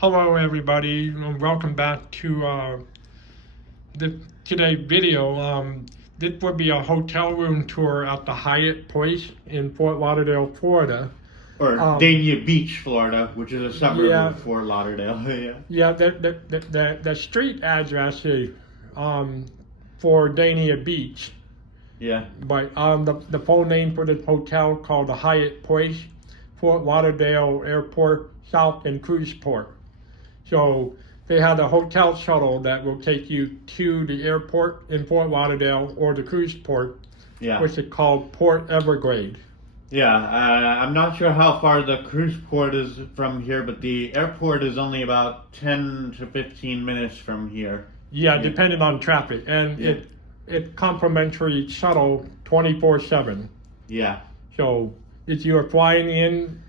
Hello everybody, and welcome back to today's video. This would be a hotel room tour at the Hyatt Place in Fort Lauderdale, Florida. Or Dania Beach, Florida, which is a suburb of Fort Lauderdale. Yeah, the street address is for Dania Beach. Yeah. But the full name for this hotel called the Hyatt Place, Fort Lauderdale Airport, South and Cruise Port. So they have a hotel shuttle that will take you to the airport in Fort Lauderdale or the cruise port, which is called Port Everglades. Yeah, I'm not sure how far the cruise port is from here, but the airport is only about 10 to 15 minutes from here. Yeah, depending on traffic. And it's complimentary shuttle 24/7. Yeah. So if you're flying in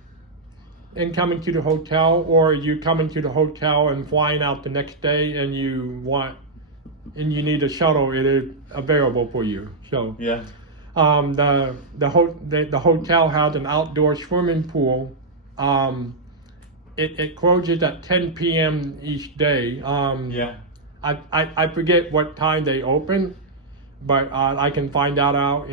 and coming to the hotel, or you coming to the hotel and flying out the next day and you need a shuttle, it is available for you. So yeah. The hotel has an outdoor swimming pool. It closes at 10 p.m. each day. I forget what time they open, but I can find that out.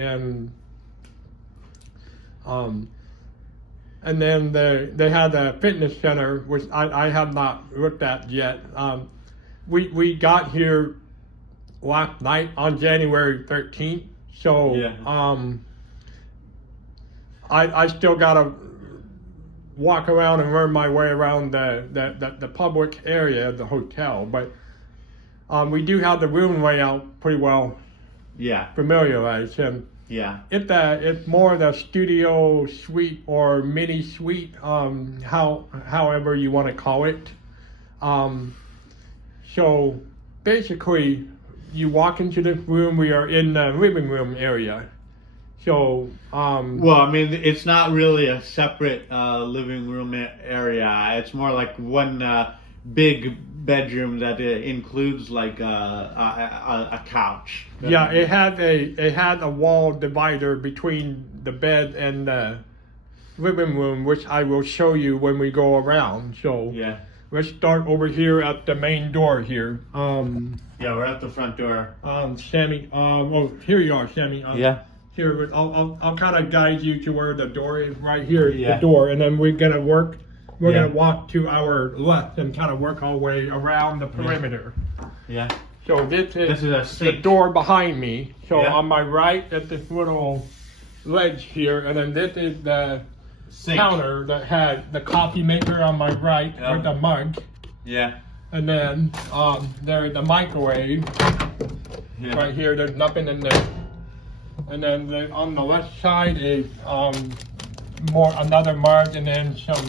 And then they had a fitness center, which I have not looked at yet. We got here last night on January 13th, so I still gotta walk around and learn my way around the public area of the hotel. But we do have the room layout pretty well familiarized. And it's more the studio suite or mini suite, however you want to call it. So basically, you walk into this room. We are in the living room area. So well, I mean, it's not really a separate living room area. It's more like one big bedroom that includes like a couch. Yeah, it had a wall divider between the bed and the living room, which I will show you when we go around. So let's start over here at the main door here. We're at the front door. Sammy. Here you are, Sammy. Here, I'll kind of guide you to where the door is. Right here, the door, and then we're gonna walk to our left and kind of work our way around the perimeter. So this is the door behind me. So on my right, at this little ledge here, and then this is the counter that had the coffee maker on my right with the mug. And then there's the microwave right here. There's nothing in there. And then on the left side is another mug, and then some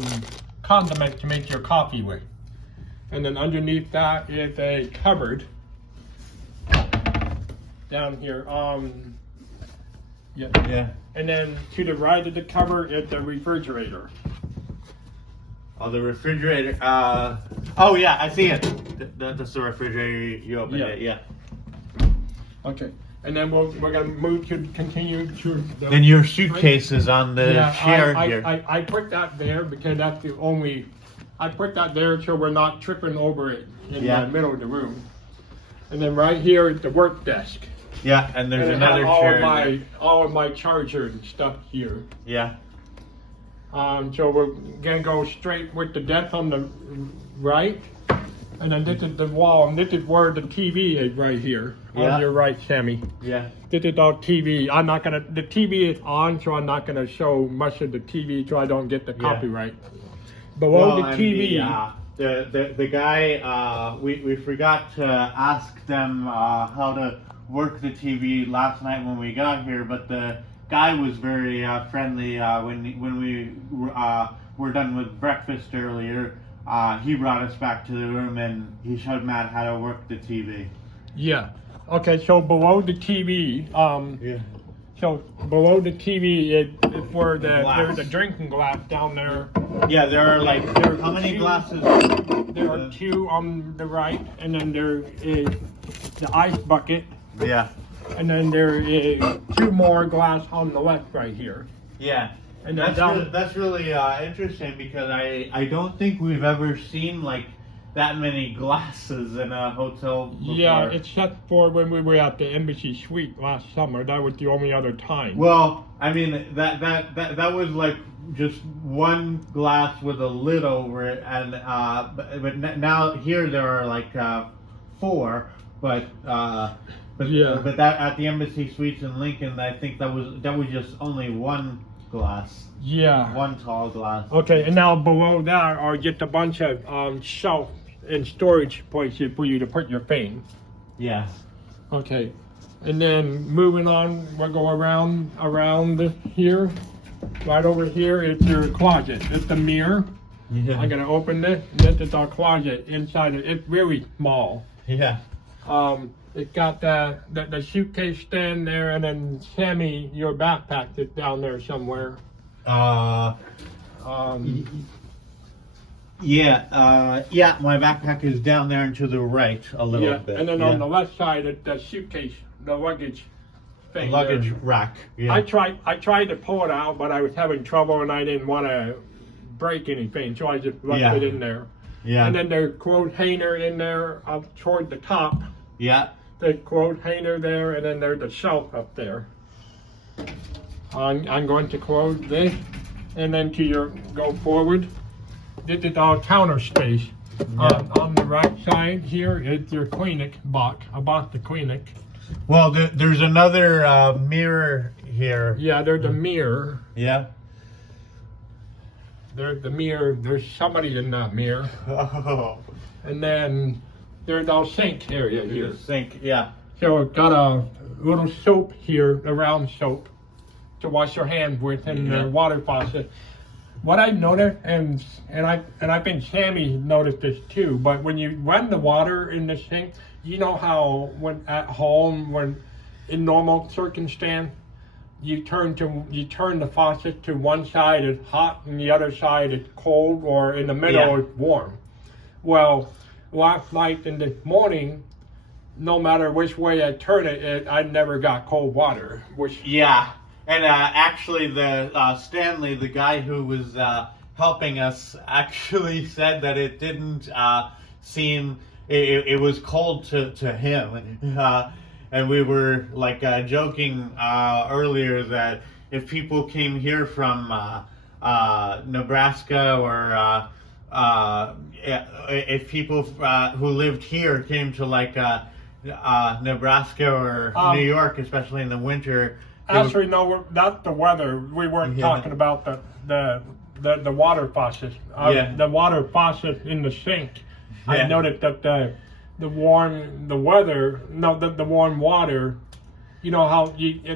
condiment to make your coffee with. And then underneath that is a cupboard down here. And then to the right of the cupboard is the refrigerator. Oh, the refrigerator. Oh yeah, I see it. That's the refrigerator. You opened it. Okay. And then we're gonna continue to. Then your suitcase is on the chair here. I put that there because that's the only. I put that there so we're not tripping over it in the middle of the room. And then right here is the work desk. Yeah, and there's another chair. All of my chargers and stuff here. So we're gonna go straight with the desk on the right. And then this is the wall, and this is where the TV is right here. On your right, Sammy. This is our TV. The TV is on, so I'm not gonna show much of the TV so I don't get the copyright. Below the TV. The guy, we forgot to ask them how to work the TV last night when we got here, but the guy was very friendly when we were done with breakfast earlier. He brought us back to the room and he showed Matt how to work the TV. Okay, so below the TV, so below the TV is where there's a drinking glass down there. There are how many glasses? There are two on the right, and then there is the ice bucket. And then there is two more glass on the left right here. And that's really interesting because I don't think we've ever seen like that many glasses in a hotel before. Yeah, except for when we were at the Embassy Suite last summer. That was the only other time. Well, I mean that was like just one glass with a lid over it, and but now here there are like 4, but that at the Embassy Suites in Lincoln, I think that was just only one glass. Yeah. One tall glass. Okay, and now below that are just a bunch of shelf and storage places for you to put your things. Yeah. Okay, and then moving on, we'll go around here. Right over here, it's your closet. It's the mirror. Yeah. I'm gonna open this. This is our closet inside. It's really small. Yeah. It's got the suitcase stand there, and then Sammy, your backpack is down there somewhere. Yeah, my backpack is down there and to the right a little bit. And then on the left side, the suitcase, the luggage thing. Luggage rack. Yeah. I tried to pull it out, but I was having trouble, and I didn't want to break anything, so I just left it in there. Yeah. And then the quote hanger in there up toward the top. Yeah. The quote hanger there, and then there's the shelf up there. I'm going to close this, and then go forward. This is our counter space. On the right side here is your Kleenex box, a box of Kleenex. Well, there's another mirror here. Yeah, there's a mirror. Yeah. There's the mirror. There's somebody in that mirror. Oh. And then there's our sink area here. Sink, yeah. So it's got a little soap here, a round soap, to wash your hands with, and the water faucet. What I noticed, and I think Sammy noticed this too, but when you run the water in the sink, you know how when at home, when in normal circumstance, you turn the faucet to one side is hot and the other side is cold, or in the middle is warm. Well, last night and this morning, no matter which way I turn it, I never got cold water. And actually, the Stanley, the guy who was helping us, actually said that it didn't seem it was cold to him, and we were like joking earlier that if people came here from Nebraska, or if people who lived here came to like Nebraska or New York, especially in the winter. Actually, no, not the weather. We weren't talking about the water faucet. The water faucet in the sink. I noticed that the warm water. You know how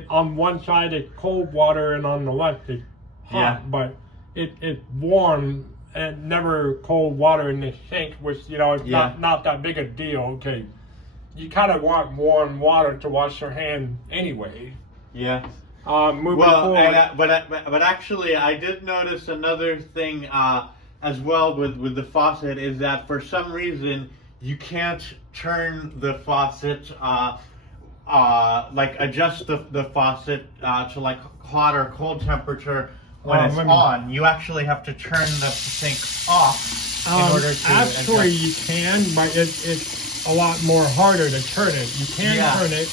on one side it's cold water and on the left it's hot, but it's warm and never cold water in the sink, which it's not that big a deal. Okay, you kind of want warm water to wash your hand anyway. Yeah. Moving forward. But actually, I did notice another thing as well with the faucet, is that for some reason you can't turn the faucet, like adjust the faucet to like hot or cold temperature when it's on. You actually have to turn the sink off in order to. Actually, you can, but it's a lot more harder to turn it. You can turn it.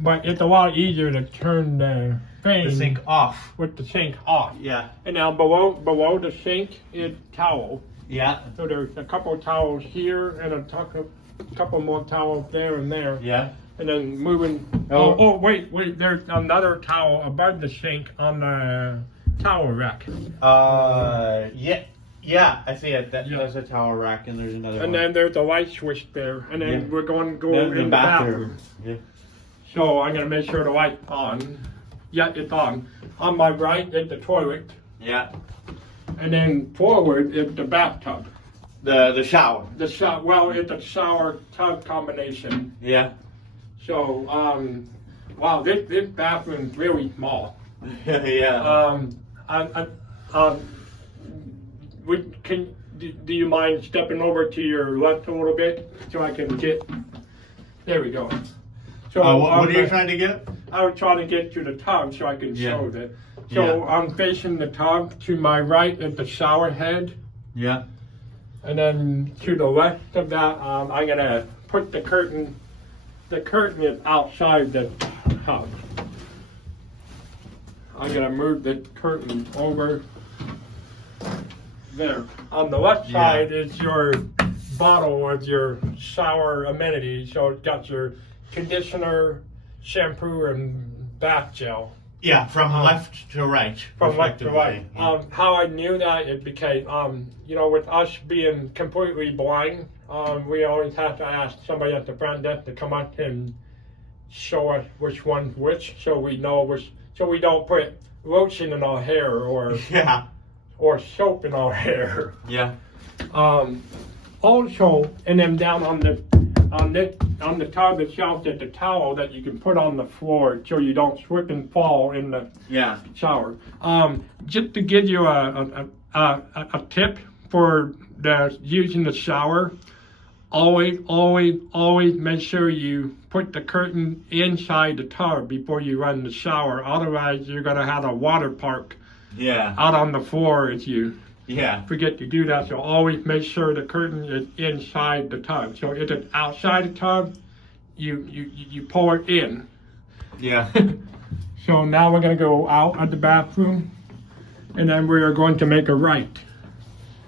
But it's a lot easier to turn the thing. The sink off. With the sink off. Yeah. And now below the sink is towel. Yeah. So there's a couple of towels here and a couple more towels there and there. Yeah. And then moving. Oh wait. There's another towel above the sink on the towel rack. Yeah, I see it. There's a towel rack, and there's another one. And then there's a light switch there. And then we're going to go in the bathroom. Yeah. So I'm going to make sure the light's on. Yeah, it's on. On my right is the toilet. Yeah. And then forward is the bathtub. The shower. The shower. Well, it's a shower tub combination. Yeah. So, wow, this bathroom's really small. Yeah. Do you mind stepping over to your left a little bit so I can get? There we go. So what are you trying to get? I was trying to get to the tub so I can show that. So I'm facing the tub. To my right is the shower head. Yeah. And then to the left of that, I'm gonna put the curtain. The curtain is outside the house. I'm gonna move the curtain over there. On the left side is your bottle with your shower amenities. So it's got your conditioner, shampoo, and bath gel. Yeah, from left to right. From left to right. Yeah. How I knew that is because, with us being completely blind, we always have to ask somebody at the front desk to come up and show us which one's which, so we know which, so we don't put lotion in our hair or soap in our hair. Yeah. Also, and then down on the tub itself, there's a towel that you can put on the floor so you don't slip and fall in the shower. Just to give you a tip for using the shower, always make sure you put the curtain inside the tub before you run the shower. Otherwise, you're gonna have a water park out on the floor if you forget to do that. So always make sure the curtain is inside the tub. So if it's outside the tub, you pull it in. Yeah. So now we're gonna go out of the bathroom, and then we are going to make a right.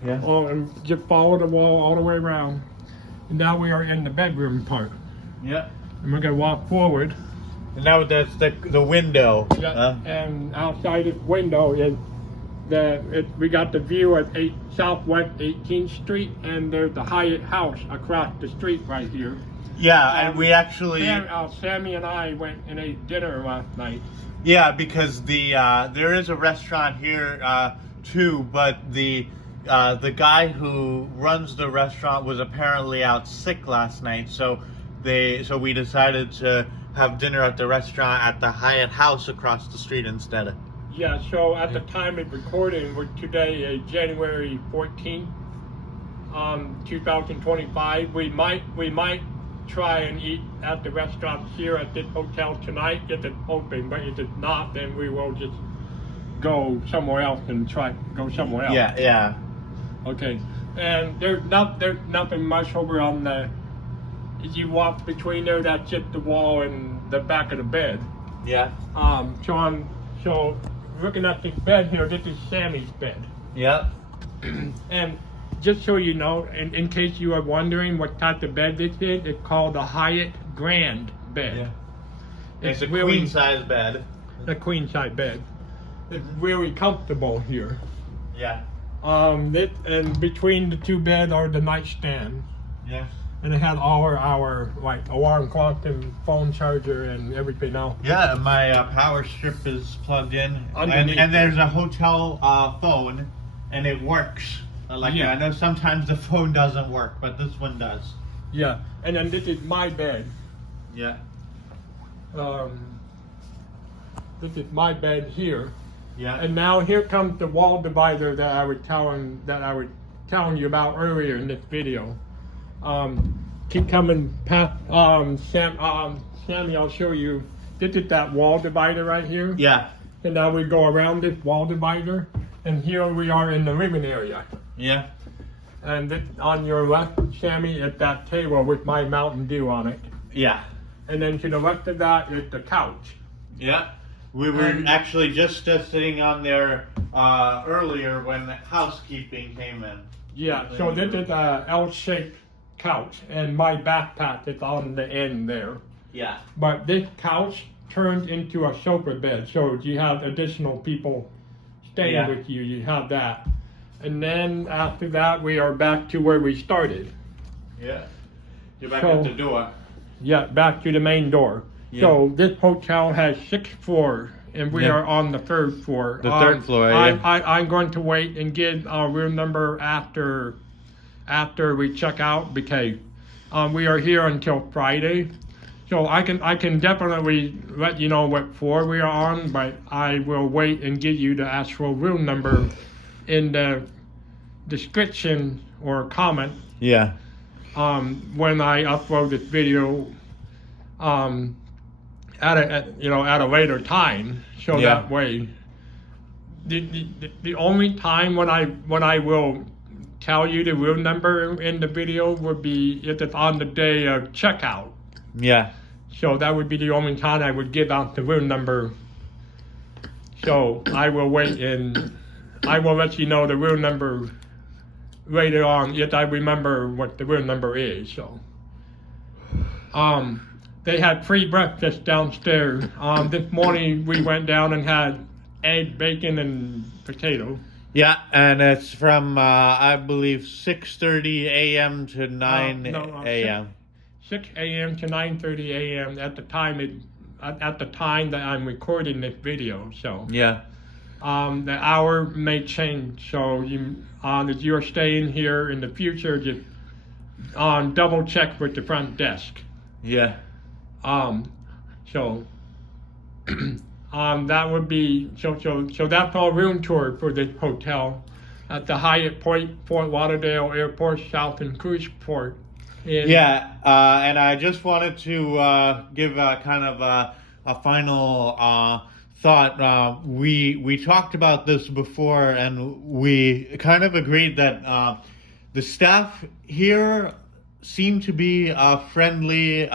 Yeah. Oh, and just follow the wall all the way around. And now we are in the bedroom part. Yeah. And we're gonna walk forward. And now that's the window. Yeah. And outside the window is we got the view at Southwest 18th Street, and there's the Hyatt house across the street right here. Yeah, and we actually Sammy and I went and ate dinner last night. Yeah, because there is a restaurant here too, but the guy who runs the restaurant was apparently out sick last night, so we decided to have dinner at the restaurant at the Hyatt house across the street instead. Yeah, so at the time of recording, today January 14th, 2025. We might try and eat at the restaurant here at this hotel tonight if it's open, but if it's not, then we will just go somewhere else and go somewhere else. Yeah. Okay, and there's nothing much over on the. As you walk between there, that's just the wall and the back of the bed. Yeah. So looking at this bed here, this is Sammy's bed. Yep. And just so you know, in case you are wondering what type of bed this is, it's called the Hyatt Grand bed. Yeah. It's a really, queen size bed. A queen size bed. It's really comfortable here. Yeah. And between the two beds are the nightstand. Yeah. And it had all our like alarm clock and phone charger and everything else. Yeah, my power strip is plugged in, Underneath. and there's a hotel phone, and it works. I know sometimes the phone doesn't work, but this one does. Yeah, and then this is my bed. Yeah. This is my bed here. Yeah. And now here comes the wall divider that I was telling you about earlier in this video. Keep coming past Sammy, I'll show you. This is that wall divider right here. Yeah. And now we go around this wall divider, and here we are in the living area. Yeah. And this, on your left, Sammy, is that table with my Mountain Dew on it. Yeah. And then to the left of that is the couch. Yeah. We were actually just sitting on there earlier when housekeeping came in. Yeah, so this is a L-shaped couch, and my backpack is on the end there. Yeah. But this couch turns into a sofa bed, so you have additional people staying with you, you have that. And then after that, we are back to where we started. Yeah. You're back at the door. Yeah, back to the main door. Yeah. So this hotel has 6 floors, and we are on the 3rd floor. The 3rd floor, I'm going to wait and give our room number after we check out, because we are here until Friday. So I can definitely let you know what floor we are on, but I will wait and give you the actual room number in the description or comment. Yeah. When I upload this video at a later time, so that way the only time when I will tell you the room number in the video would be if it's on the day of checkout. Yeah. So that would be the only time I would give out the room number. So I will wait and I will let you know the room number later on if I remember what the room number is. So they had free breakfast downstairs. This morning we went down and had egg, bacon, and potato. Yeah, and it's from I believe 6:30 a.m. to 9 a.m. 6 a.m. to 9:30 a.m. at the time that I'm recording this video. So yeah, the hour may change. So you, if you're staying here in the future, just double check with the front desk. Yeah. So that would be so that's our room tour for this hotel at the Hyatt Point, Fort Lauderdale Airport, South and Cruise Port. Yeah, and I just wanted to give kind of a final thought. We talked about this before, and we kind of agreed that the staff here seem to be friendly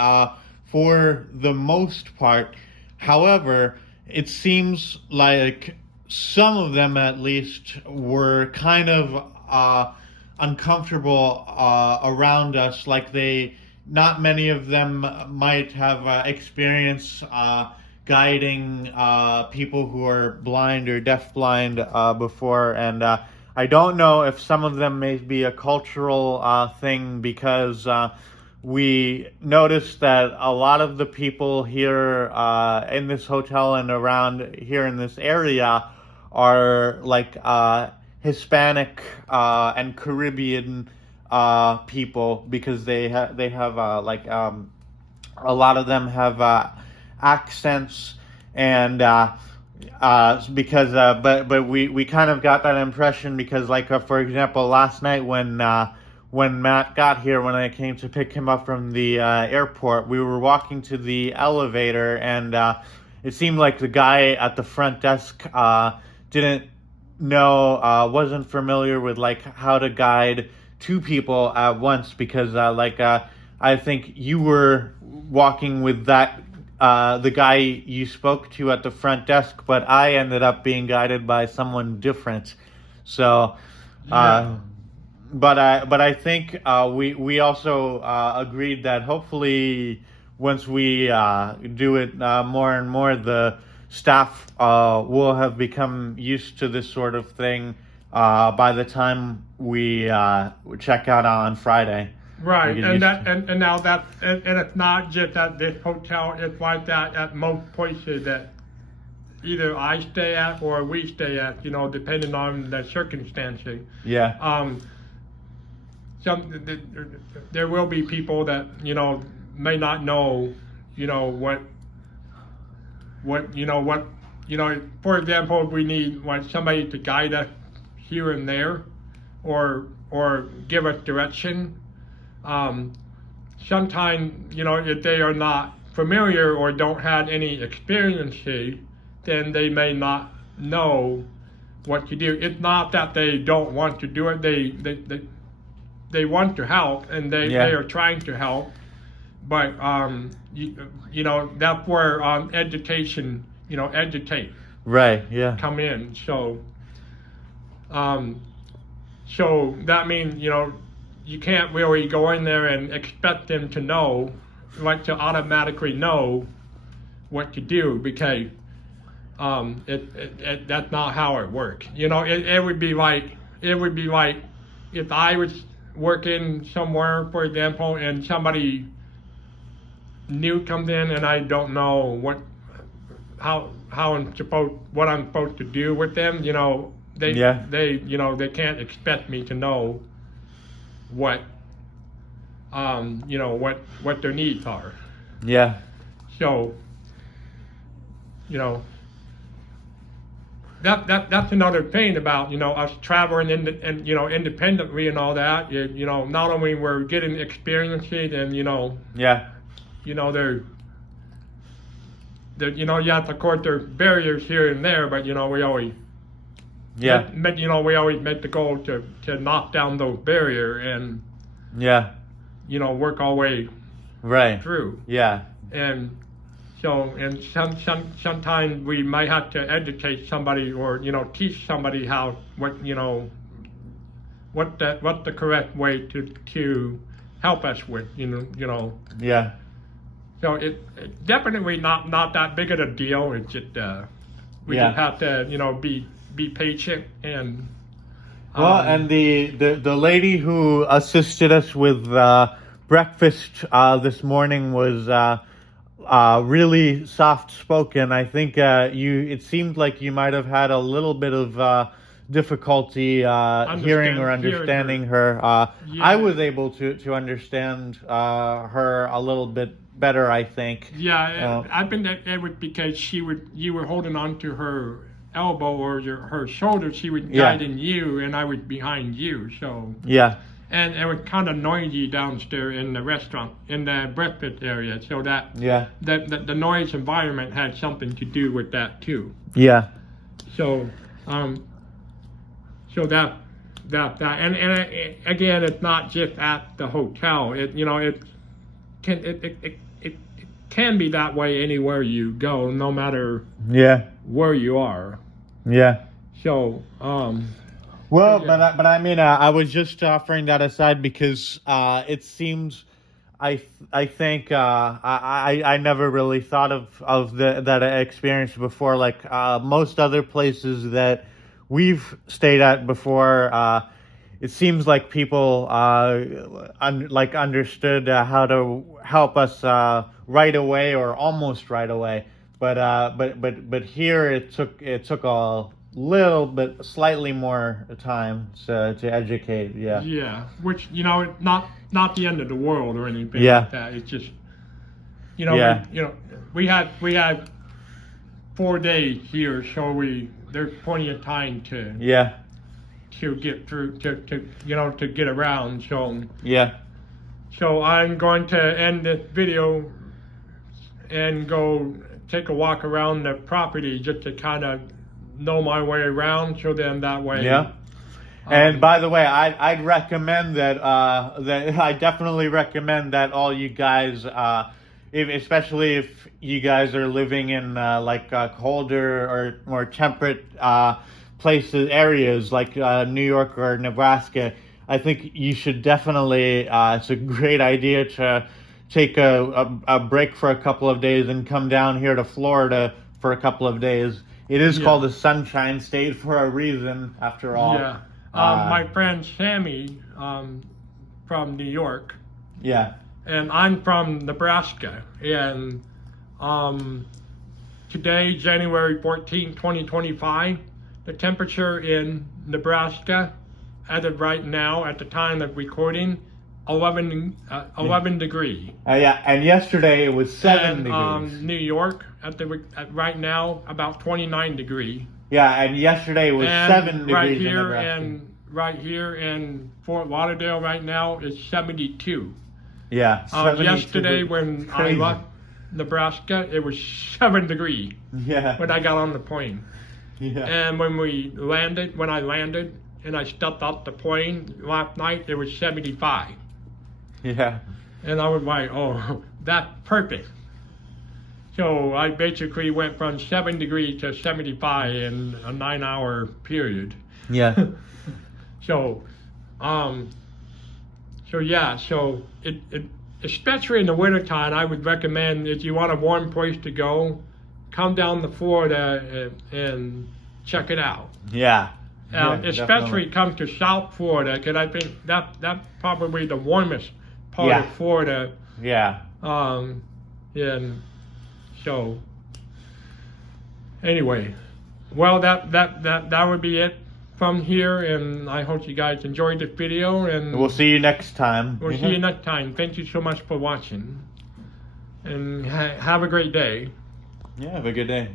for the most part. However, it seems like some of them at least were kind of uncomfortable around us, like not many of them might have experience guiding people who are blind or deafblind before, and I don't know if some of them may be a cultural thing, because we noticed that a lot of the people here in this hotel and around here in this area are like Hispanic and Caribbean people, because they have like a lot of them have accents, and because but we kind of got that impression because, like, for example, last night when Matt got here, when I came to pick him up from the airport, we were walking to the elevator, and it seemed like the guy at the front desk wasn't familiar with like how to guide two people at once, because I think you were walking with the guy you spoke to at the front desk, but I ended up being guided by someone different. So but I think we also agreed that hopefully once we do it more and more, the staff will have become used to this sort of thing by the time we check out on Friday. Right, and now that it's not just at this hotel; it's like that at most places that either I stay at or we stay at. Depending on the circumstances. Yeah. There will be people that may not know what for example, if we need somebody to guide us here and there, or give us direction. Sometimes if they are not familiar or don't have any experience, then they may not know what to do. It's not that they don't want to do it. They want to help, and they are trying to help, but that's where education, educate, right, yeah, come in. So so that means you can't really go in there and expect them to know, to automatically know what to do, because that's not how it works. It would be like if I was working somewhere, for example, and somebody new comes in and I don't know what I'm supposed to do with them. They can't expect me to know what what their needs are. Yeah. So that's another thing about us traveling independently and all that. Not only we're getting experiences and yes, of course there's barriers here and there, but we always Yeah. But you know, we always make the goal to knock down those barrier and you know, work our way through. Yeah. And so, and sometimes we might have to educate somebody, or you know, teach somebody what the correct way to help us with, you know. Yeah. So it definitely not that big of a deal. It's just we just have to, you know, be patient and. Well, and the lady who assisted us with breakfast this morning was really soft spoken. I think it seemed like you might have had a little bit of difficulty hearing or understanding her. I was able to understand her a little bit better, I think. Yeah, I think that it was because you were holding on to her elbow or her shoulder. She was guiding you, and I was behind you. So and it was kind of noisy downstairs in the restaurant, in the breakfast area. So that the noise environment had something to do with that too. Yeah. So so that and again, it's not just at the hotel. It can be that way anywhere you go, no matter where you are. Yeah. So well, but I mean, I was just offering that aside because it seems I think I never really thought of that experience before. Like most other places that we've stayed at before, it seems like people understood how to help us right away or almost right away. But here it took a little bit, slightly more time to educate. Yeah, which, you know, not the end of the world or anything like that. It's just, you know, we had 4 days here, so there's plenty of time to get through, to get around. So I'm going to end this video and go take a walk around the property just to kind of know my way around. So then that way. Yeah. And by the way, I'd recommend that I definitely recommend that all you guys, especially if you guys are living in colder or more temperate places, areas like New York or Nebraska, I think you should definitely. It's a great idea to take a break for a couple of days and come down here to Florida for a couple of days. It is called the Sunshine State for a reason, after all. Yeah. My friend Sammy from New York. Yeah. And I'm from Nebraska. And today, January 14, 2025, the temperature in Nebraska, as of right now, at the time of recording, 11 degrees. And yesterday it was 7 degrees. New York, at right now, about 29 degrees. Yeah, and yesterday was 7 degrees in Nebraska. Right here in Fort Lauderdale right now is 72. Yeah, 72. Yesterday when I left Nebraska, it was 7 degrees. Yeah. When I got on the plane. Yeah. And when I landed and I stepped off the plane last night, it was 75. Yeah. And I was like, oh, that's perfect. So I basically went from 7 degrees to 75 in a 9-hour period. Yeah. So it especially in the wintertime, I would recommend, if you want a warm place to go, come down to Florida and check it out. Yeah. Especially definitely. Come to South Florida, because I think that's probably the warmest part of Florida. Yeah. And so anyway, well, that would be it from here, and I hope you guys enjoyed the video, and we'll see you next time. We'll see you next time. Thank you so much for watching, and have a great day. Yeah, have a good day.